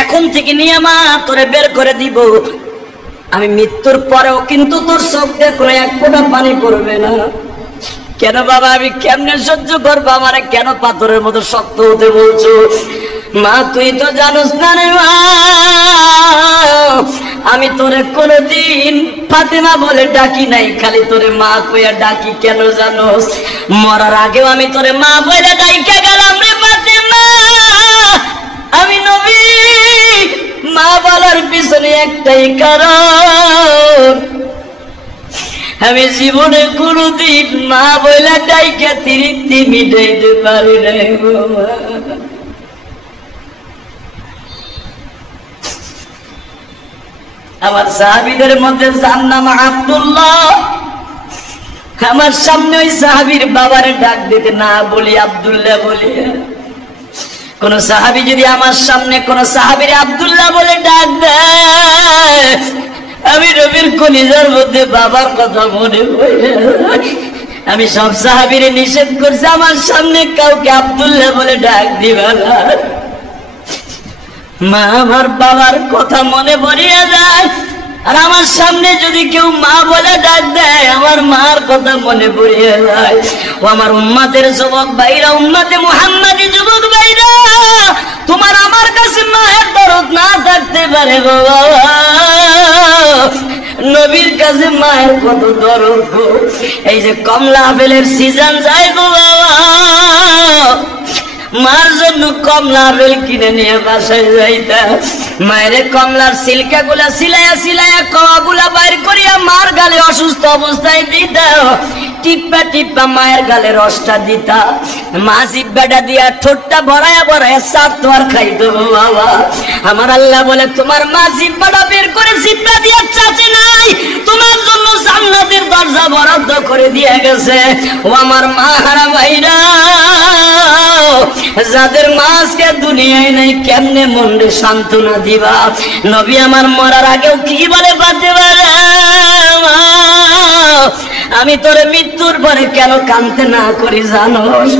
এখন থেকে নিয়ে মা তোরে বের করে দিব, আমি মৃত্যুর পরেও কিন্তু তোর চোখ দিয়ে কোনো এক ফোঁটা পানি পড়বে না। কেন বাবা, আমি কেমনে সহ্য করবো? আমারে কেন পাথরের মতো শক্ত হতে বলছো? মা তুই তো জানোস না রে মা, আমি তোরে কোনদিন ফাতেমা বলে ডাকি নাই, খালি তোরে মা কইয়া ডাকি। কেন জানোস? মরার আগেও আমি তোরে মা বলে ডাইকা গেলাম রে ফাতেমা। আমি নবী মা বলার পিছনে একটাই কারণ, আমি জীবনে কোনদিন মা বলে ডাইকা তৃপ্তি মিটাইতে পারি নাই বাবা। আমার সাহাবীদের মধ্যে যার নাম আব্দুল্লাহ, আমার সামনে ওই সাহাবীর বাবারে ডাক দিতে না বলি আব্দুল্লাহ বলি। কোন সাহাবী যদি আমার সামনে কোন সাহাবীরে আব্দুল্লাহ বলে ডাক দেয়, আমি নবীর কলিজার মধ্যে বাবার কথা মনে পড়ে। আমি সব সাহাবীরে নিষেধ করছি আমার সামনে কাউকে আব্দুল্লাহ বলে ডাক দিবা না। মা আমার বাবার কথা মনে পড়িয়ে যায়, আর আমার সামনে যদি কেউ মা বলে ডাক দেয় আমার মার কথা মনে পড়িয়ে যায়। ও আমার উম্মতের যুবক ভাইরা, উম্মতে মুহাম্মাদি যুবক ভাইরা, তোমার আমার কাছে মায়ের দরদ না থাকতে পারে বাবা, নবীর কাছে মায়ের কত দরদ। এই যে কমলা আপেলের সিজন যায় গো বাবা, মার জন্য কমলা আপেল কিনে নিয়ে বাসায় যাইতা, মায়ের কমলার সিল্কা গুলা সিলাইয়া সিলাইয়া কওয়া গুলা বাইর করিয়া মার গালে অসুস্থ অবস্থায় দিতা, টিপ্পা টিপ্পা মায়ের গালে রসটা দিতা, মা জিব্বাটা দিয়া ঠোঁটটা ভরায়া ভরায়া সাত তোমার খাইতো বাবা। আমার আল্লাহ বলে তোমার মা জিব্বাটা বের করে জিব্বা দিয়া চাচে নাই, তোমার জন্য জান্নাতের দরজা বরাদ্দ করে দিয়ে গেছে। ও আমার মা হারা ভাইরা, যাদের মা আজকে দুনিয়ায় নাই, কেমনে মনে সান্ত্বনা দিবা? নবী আমার মরার আগেও কি বলে পাতে পারে, আমি তোরে মৃত্যুর পরে কেন কাঁদতে না করি জানোস?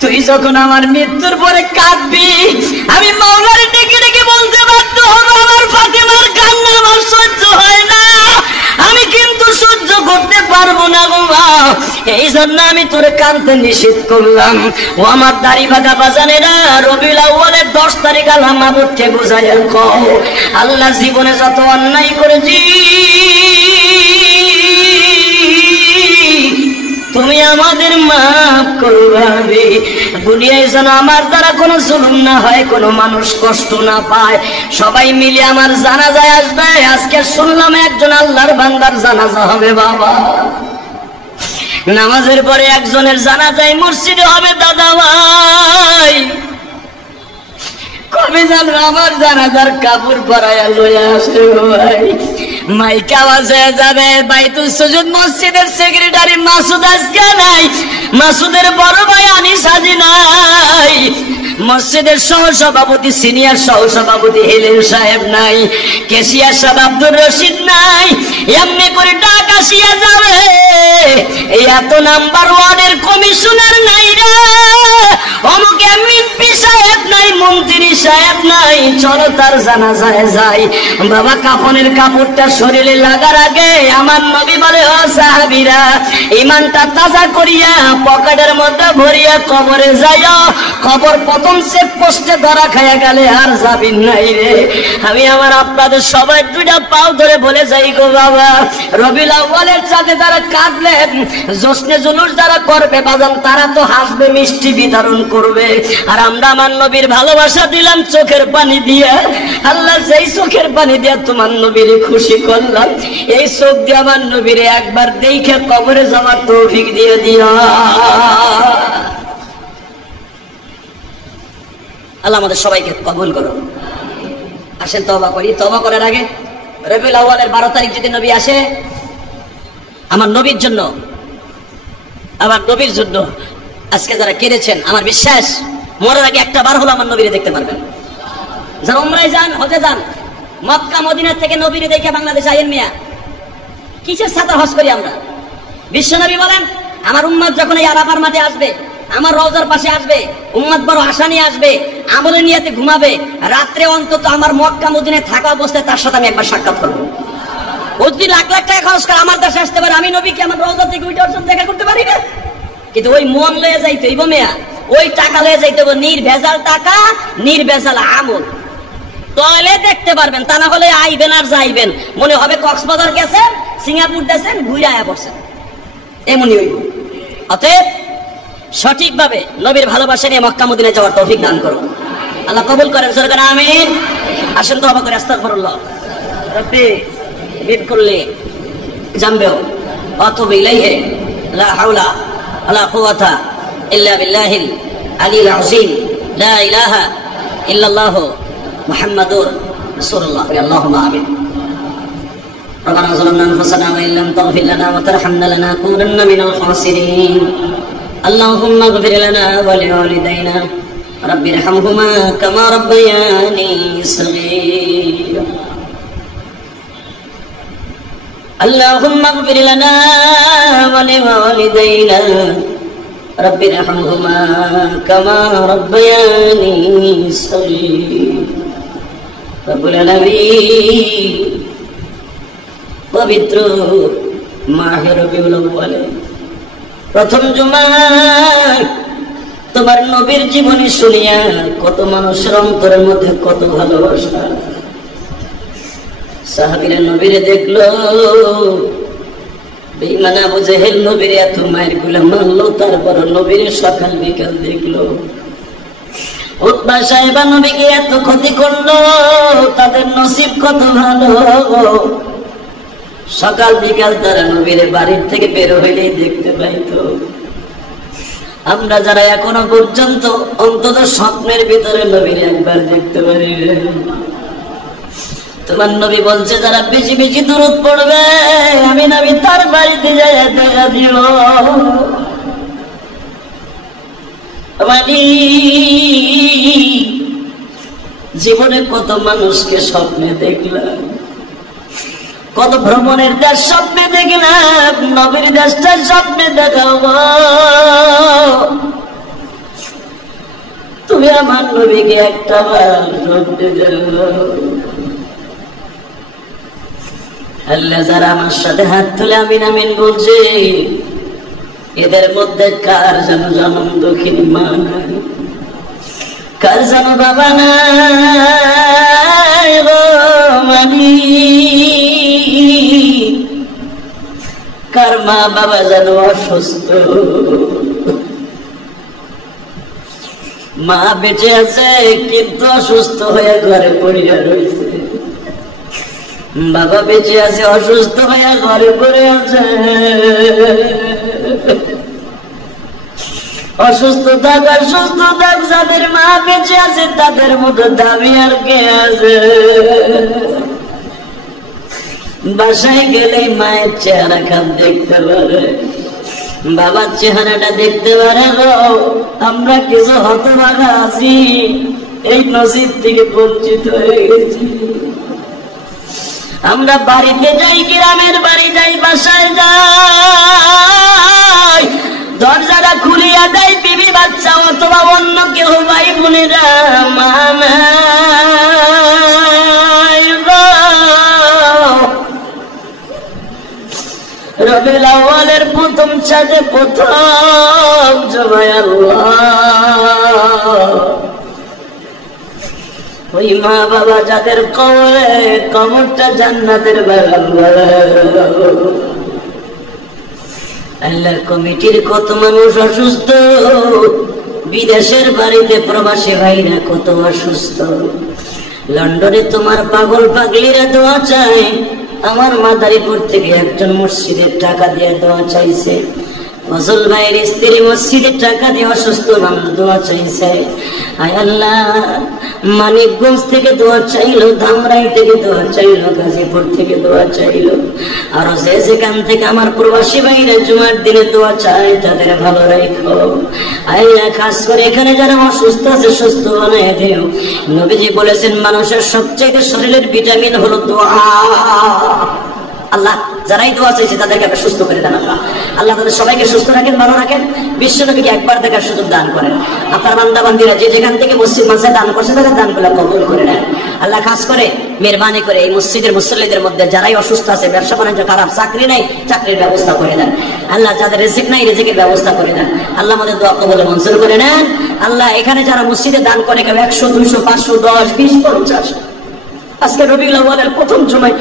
তুই যখন আমার মৃত্যুর পরে কাঁদবি, আমি মাওলারে ডেকে ডেকে বলতে বাধ্য হবো আমার ফাতেমার কান্না আমার সহ্য হয় না, আমি কিন্তু সহ্য করতে পারবো না গো মা। এই জন্য আমি তোরে কাঁদতে নিষেধ করলাম। ও আমার দাড়ি ভাগা বাজানেরা, রবিউল আউয়ালের 10 তারিখ আল্লাহ মাবুদকে বুঝাইয়া কও, আল্লাহ জীবনে যত অন্যায় করেছি তুমি আমাদের মাফ করবে। দুনিয়ায় যেন আমার দ্বারা কোনো জুলুম না হয়, কোনো মানুষ কষ্ট না পায়। সবাই মিলে আমার জানাজায় আসবে। আজকে শুনলাম একজন আল্লাহর বান্দার জানাজা হবে বাবা, নামাজের পরে একজনের জানাজায় মসজিদে হবে। দাদা ভাই, কবে যেন আমার জানাজার কাপড় পরাইয়া লইয়া আসে ভাই। মাইকা আওয়াজ হয়ে যাবে, বাইতুল সুজুদ মসজিদের সেক্রেটারি মাসুদ আজকে নাই, মাসুদের বড় ভাই আনিস হাজি নাই, মসজিদের সহসভাপতি সিনিয়র সহসভাপতি হেলেন সাহেব নাই, কেশিয়ার সাহেব আব্দুর রশিদ নাই। এমনি করে ডাক আসিয়া যাবে, এই এত নাম্বার ওয়ার্ডের কমিশনার নাই রে, অমুক এমপি সাহেব নাই, মন্ত্রী সাহেব নাই, চলো তার জানাজায় যাই। বাবা কাফনের কাপড়টা শরীরে লাগার আগে আমার নবী বলে, ও সাহাবীরা, ঈমানটা তাজা করিয়া পকেটের মধ্যে ভরিয়া কবরে যাইও, কবর প্রথম চেক পোস্টে ধরা খাইয়া গেলে আর যাবিন নাই রে। আমি আমার আপনাদের সবাই দুইটা পাও ধরে বলে যাই গো বাবা, রবিউল আউয়ালের চাঁদে যারা কাঁদলেন, জশ্নে জুলুস যারা করবে বাজান, তারা তো হাসবে, মিষ্টি বিতরণ করবে, আর আমরা আমার নবীর ভালোবাসা দিলাম চোখের পানি দিয়ে। আল্লাহ সেই চোখের পানি দিয়ে তোমার নবীরে খুশি করলাম, এই চোখ দিয়ে আমার নবীরে একবার দেখে কবরে যাওয়ার তৌফিক দিয়ে দিয়া। আল্লাহ আমাদের সবাইকে কবুল করো। আসেন তওবা করি। তওবা করার আগে রবিউল আউয়ালের 12 তারিখ যদি নবী আসে, আমার নবীর জন্য, আমার নবীর জন্য আজকে যারা কেঁদেছেন, আমার বিশ্বাস মরার আগে একটা বার হলো আমার নবীরে দেখতে পারবেন। যারা উমরায় যান, হজে যান, মক্কা মদিনা থেকে নবীরে দেখে বাংলাদেশে আইন মিয়া, কিসের সাথে হজ করি আমরা? বিশ্বনবী বলেন, আমার উম্মত যখন এই আরাফার মাঠে আসবে, আমার রওজার পাশে আসবে, উম্মত বড় আশা নিয়ে আসবে, আমলের নিয়তে ঘুমাবে, রাত্রে অন্তত আমার মক্কা মদিনায় থাকা অবস্থায় তার সাথে আমি একবার সাক্ষাৎ করবো। ও যদি লাখ লাখ টাকা খরচ করে আমার দেশে আসতে পারে, আমি নবীকে আমার রওজা থেকে উঠে ওর দেখা করতে পারি না? কিন্তু ওই মন লয়ে যাইতে হইব মেয়া, ওই টাকা লয়ে যাইতে হবে, নির্ভেজাল টাকা, নির্ভেজাল আমল। তাহলে দেখতে পারবেন, তা না হলে আইবেন আর যাইবেন, মনে হবে কক্সবাজার গেছেন, সিঙ্গাপুর গেছেন, ঘুরে আয়া পড়ছেন, এমনই হইব। অতএব সঠিকভাবে নবীর ভালোবাসা নিয়ে মক্কা মদিনায় যাওয়ার তৌফিক দান করো, আল্লাহ কবুল করেন। সরকার আমিন। আসেন তো অবাক করে আস্তাগফিরুল্লাহ রব্বি বিদ কুল্লি জামবেও আতুবু ইলাইহি লা হাওলা ওয়ালা কুওয়াতা ইল্লা বিল্লাহিল আলিয়্যিল আযীম লা ইলাহা ইল্লাল্লাহু মুহাম্মাদুর রাসূলুল্লাহ। আল্লাহুম্মা আমিন। ربنا ظلمنا انفسنا وان لم تغفر لنا وترحمنا لنكونن من الخاسرين اللهم اغفر لنا ولوالدينا رب ارحمهما كما ربياني صغيرا اللهم اغفر لنا ولوالدينا رب ارحمهما كما ربياني صغيرا رب العالمين পবিত্র মাহে রবিউল আউয়ালে প্রথম জুমা তোমার নবীর জীবনী শুনিয়া কত মানুষের অন্তরের মধ্যে কত ভালোবাসা। সাহাবীরা নবীরে দেখলো, বেঈমান আবু জেহেল নবীরে এত মায়ের গুলা মারলো, তারপর নবীরে সকাল বিকাল দেখলো। উতবা সাহেবা নবীকে এত ক্ষতি করলো, তাদের নসিব কত ভালো, সকাল বিকাল তারা নবীরে বাড়ির থেকে বের হইলেই দেখতে পাইতো। আমরা যারা এখনো পর্যন্ত অন্তত স্বপ্নের ভিতরে নবীরে একবার দেখতে পারি, তোমার নবী বলছে যারা বেশি বেশি দরুদ পড়বে আমি নবী তার বাড়িতে যাই দেখা দিব। জীবনে কত মানুষকে স্বপ্নে দেখলাম, কত ভ্রমণের দেশ স্বপ্নে দেখলাম, নবীর দেশটা স্বপ্নে দেখাবো। তুমি আমার নবীকে একটা বার স্বপ্নে দেখো। আল্লাহ যারা আমার সাথে হাত তুলে আমিন আমিন বলছে, এদের মধ্যে কার যেন জনম দক্ষিণ মা নাই, কার যেন বাবা নাই গো মানি, কার মা বাবা যেন অসুস্থ, মা বেঁচে আছে কিন্তু অসুস্থ হয়ে ঘরে পড়িয়া রয়েছে, বাবা বেঁচে আছে অসুস্থ হয়ে ঘরে পড়ে আছে। অসুস্থ থাক আর সুস্থ থাক, যাদের মা বেঁচে আছে তাদের মতো দামি আর কে আছে? বাসায় গেলেই মায়ের চেহারা খাপ দেখতে পারে, বাবার চেহারাটা দেখতে পারে। আমরা কিছু হতভাগা আছি, এই নসিব থেকে বঞ্চিত হয়ে গেছি। আমরা বাড়িতে যাই, গ্রামের বাড়ি যাই, বাসায় যাই, দরজাটা খুলিয়া দেয় বিবি বাচ্চা অথবা অন্য কেউ ভাই বোনেরা, মা রবিউল আউয়ালের প্রথম চাঁদে প্রথম জমায় আল্লাহ ওই মা বাবা যাদের কবরে, কবরটা জান্নাতের বাগান। আল্লাহ কমিটির কত মানুষ অসুস্থ, বিদেশের বাড়িতে প্রবাসী ভাইরা কত অসুস্থ, লন্ডনে তোমার পাগল পাগলিরা দোয়া চায়। আমার মাদারীপুর থেকে একজন মসজিদের টাকা দিয়ে দোয়া চাইছে, ফজল ভাইয়ের স্ত্রী মসজিদের টাকা দিয়ে অসুস্থ মানুষ দোয়া চাইছে। আয় আল্লাহ, মানিকগঞ্জ থেকে দোয়া চাইলো, ধামরাই থেকে দোয়া চাইলো, গাজীপুর থেকে দোয়া চাইলো, আরো যে যেখান থেকে আমার প্রবাসী ভাইরা জুমার দিনে দোয়া চায় তাদের ভালো রাখো। আল্লাহ খাস করে এখানে যারা অসুস্থ আছে সুস্থ বানায় দিও। নবীজি বলেছেন মানুষের সবচেয়ে শরীরের ভিটামিন হলো দোয়া। আল্লাহ যারাই দোয়া চাইছে তাদেরকে আপনি সুস্থ করে দেন আল্লাহ। আল্লাহ তাদের সবাইকে সুস্থ রাখেন, ভালো রাখেন, বিশ্বনবীকে একবার দেখার সুযোগ দান করেন। আপনার বান্দাবান্দিরা যে যেখান থেকে মসজিদ মাসে দান করছে তাদের দানগুলো কবুল করে নেন আল্লাহ। খাস করে মেহরবানি করে এই মসজিদের মুসল্লিদের মধ্যে যারাই অসুস্থ আছে, ব্যবসা বাণিজ্য খারাপ, চাকরি নেই, চাকরির ব্যবস্থা করে দেন আল্লাহ। যাদের রিজিক নাই, রিজিকের ব্যবস্থা করে দেন আল্লাহ। আমাদের দোয়া কবুল মঞ্জুর করে নেন আল্লাহ। এখানে যারা মসজিদে দান করে কেউ 100, 200, 500, 10, 20, 50, আজকে রবিউল আউয়ালের প্রথম সময়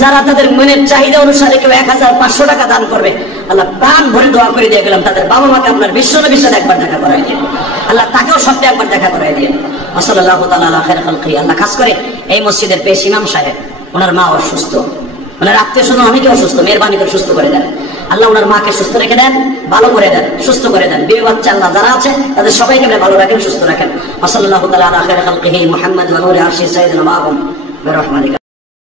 যারা তাদের মনের চাহিদা অনুসারে কেউ 1500 টাকা দান করবে আল্লাহ, প্রাণ ভরে দোয়া করে দিয়ে গেলাম তাদের বাবা মাকে আপনার বিশ্বনবীর সাথে একবার দেখা করাই দিয়ে আল্লাহ, তাকেও সত্যি একবার দেখা করাই দিয়ে। সাল্লাল্লাহু তাআলা আলা খায়রিল খালকি। আল্লাহ খাস করে এই মসজিদের পেশ ইমাম সাহেব, ওনার মা অসুস্থ, ওনার আত্মীয় স্বজন অনেকে অসুস্থ, মেহরবানি করে সুস্থ করে দেন আল্লাহ। ওনার মাকে সুস্থ রেখে দেন, ভালো করে দেন, সুস্থ করে দেন। বিবি বাচ্চা আল্লাহ যারা আছে তাদের সবাইকে ভালো রাখেন, সুস্থ রাখেন। সাল্লাল্লাহু তাআলা আলা খায়রিল খালকি মুহাম্মদ ওয়া নূরি আরশি সাইয়্যিদিনা ওয়া আহম বিরহমাতিকা।